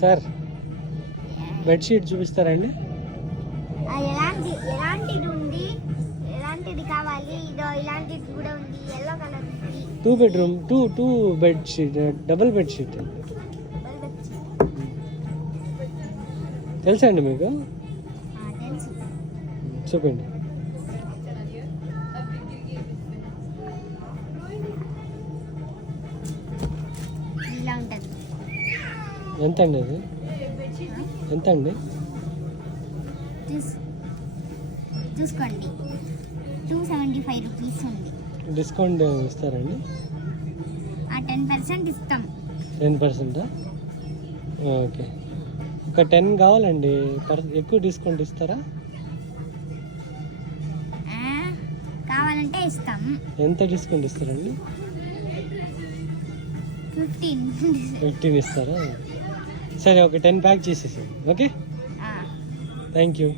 Sir bedsheet చూపిస్తారండి? ఎలాంటిది కావాలి? ఇదో ఇలాంటిది కూడా ఉంది, ఎల్లో కలర్ ఉంది. 2 bedroom, two bedsheet, double bedsheet. తెలుసా అండి మీకు? తెలుసు. చూపండి. ఇలా ఉంటుంది. ఎంత అండి అది? ఎంత అండి? చూసుకోండి, 275 రూపీస్ ఉంది. డిస్కౌంట్ ఇస్తారండి? 10% ఇస్తాం. 10%? ఓకే. ఒక 10 కావాలండి. ఎక్కువ డిస్కౌంట్ ఇస్తారా? కావాలంటే ఇస్తాం. ఎంత డిస్కౌంట్ ఇస్తారండి? 15 ఇస్తారా? సరే, ఒక 10 ప్యాక్ చేసేసి. Okay, thank you.